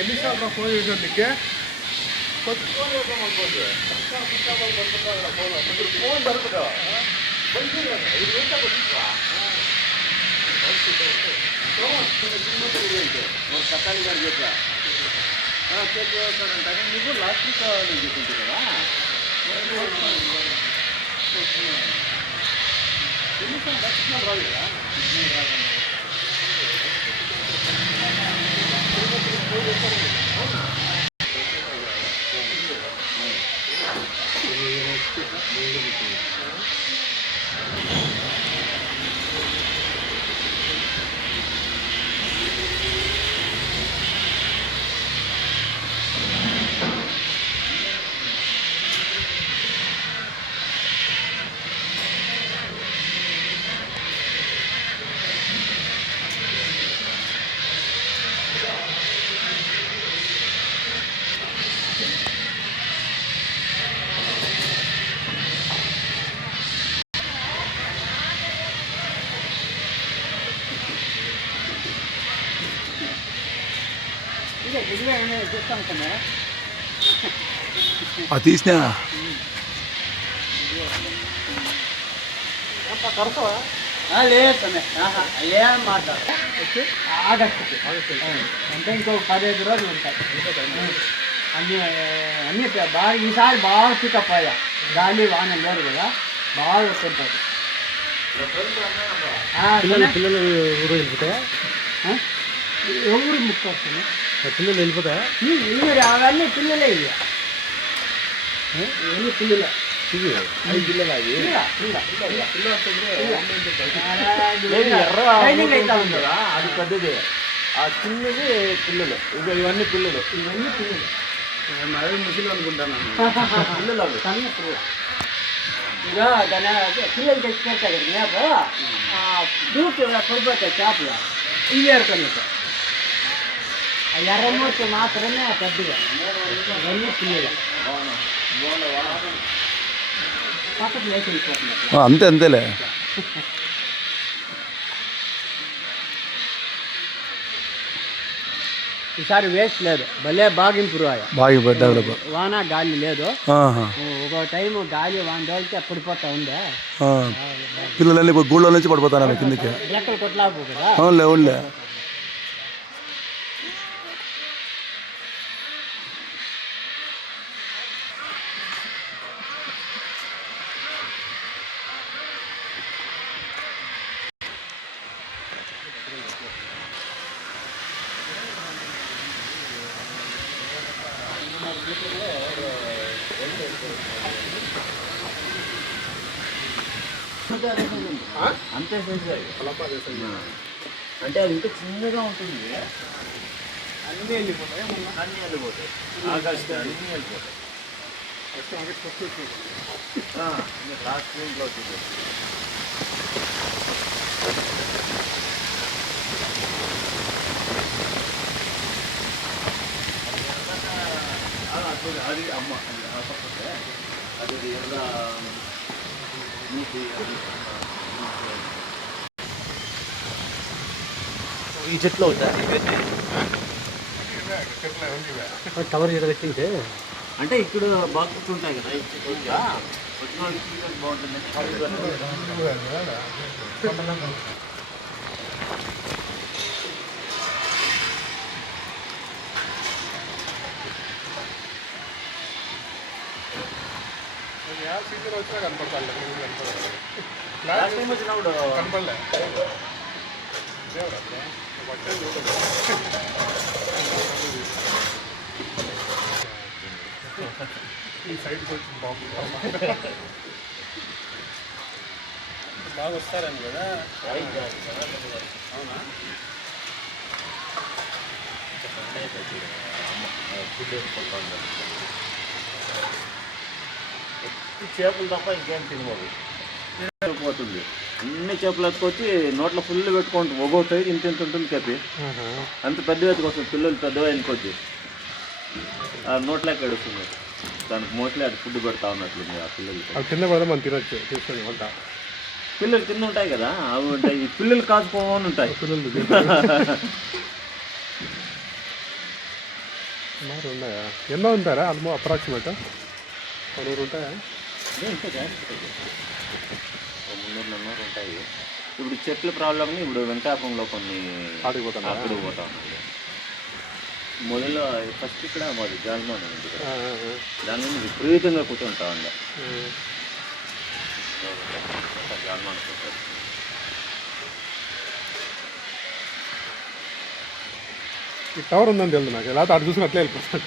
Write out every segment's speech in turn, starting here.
ఎన్నిసార్లు ఫోన్ చేసాను నీకే ఫోన్ దొరుకుతా కట్టాలి గారు చెప్పా చెక్ చేస్తారంటే నువ్వు లాస్ట్ వీక్ కావాలని చెప్పింది కదా ఎన్నిసార్లు దక్షిణ రాదు కదా తీసినా లేదు ఏం మాట్లాడు ఆగస్టు అంటే ఇంకో 15 రోజులు ఉంటాయి అన్నీ బాగా ఈసారి బాగా పికప్ అయ్యా గాలి వాన లేదు కదా బాగా వస్తుంటుంది పిల్లలు ఊరు వెళ్ళిపోతాయా ఎవరు ముక్క వస్తుంది పిల్లలు వెళ్ళిపోతాయా అవన్నీ పిల్లలే ఇక ఇవన్నీ పిల్లలే అది పెద్దది ఆ చిన్నది పిల్లలు ఇక ఇవన్నీ పిల్లలు మరి ముసలి అనుకుంటాను పిల్లలు అవి ఇక దాని పిల్లలు తెచ్చిపెడతాయి కదా మేపు దూకు పడిపోతాయి చేపలు ఇవి ఏరుకొని ఎర్రమూర్తి మాత్రమే పెద్దగా ఇవన్నీ పిల్లలు పక్కకు లేచి వెళ్ళిపోతున్నారు అంతేలే ఈసారి వేస్ట్ లేదు భలే బాగా ఇంప్రూవ్ అయ్యా బాగా డెవలప్ వాన గాలి లేదు ఒక టైం గాలి వాన రోజుకి పడిపోతా ఉండే పిల్లలన్నీ గూళ్ళ నుంచి పడిపోతాను కిందకి రెక్కలు కొట్లాపు కదా అవునులే అవునులే అంతే అంటే అది ఇంకా చిన్నగా ఉంటుంది అన్నీ వెళ్ళిపోతాయి అన్నీ వెళ్ళిపోతాయి ఆగస్టు అన్నీ వెళ్ళిపోతాయి లాస్ట్ వీక్లో వచ్చింది అది అమ్మ అది ఎర్ర ఈ చెట్లు అవుతా కవర్ పెట్టింటే అంటే ఇక్కడ బాగా కూర్చుంటాయి కదా బాగుంటుంది సీజన్ వచ్చినా కనపడతాను కనపడలే ఈ సైడ్కి వచ్చింది బాగుంది బాగా వస్తారని కదా అవునా చేపలు తప్ప ఇంకేం తినవు. పోతుంది. అన్ని చేపలు ఎత్తుకొచ్చి నోట్లో ఫుల్ పెట్టుకుంటూ ఒగవుతాయి. ఇంత ఇంత ఉంటుంది చెప్పి అంత పెద్ద ఎత్తుకొస్తుంది. పిల్లలు పెద్దగా ఎన్నుకొచ్చి నోట్లోకి ఎడుస్తుంది. దానికి మోస్ట్లీ అది ఫుడ్ పెడతా ఉన్నట్లుంది ఆ పిల్లలకి. అవి కింద పడితే మనం తినొచ్చు తీసుకొని వంట. పిల్లలు కింద ఉంటాయి కదా, అవి ఉంటాయి. పిల్లలు కాచుకోని ఉంటాయి. పిల్లలు సుమారు ఉన్నాయా? ఎన్నో ఉంటారా ఆల్మో అప్రాక్సిమేట్ 100 ఉంటాయా? 300 ఉంటాయి. ఇప్పుడు చెట్ల ప్రాబ్లమ్ని ఇప్పుడు వెంకటాపురంలో కొన్ని అక్కడికి పోతా ఉన్నాయి. మొదలు ఫస్ట్ ఇక్కడ మాది జాల్మాన్ ఉంది. దాని నుండి విపరీతంగా కూర్చుంటా ఉండే జాల్మాన్ కూర్చొని. ఈ టవర్ ఉందని తెలుసు నాకు. లేకపోతే అటు చూసుకుని అట్లే వెళ్ళిపోతాను.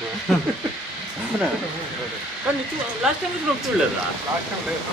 కానీ లాస్ట్ టైం చూడలేదా? లాస్ట్ టైం లేదు.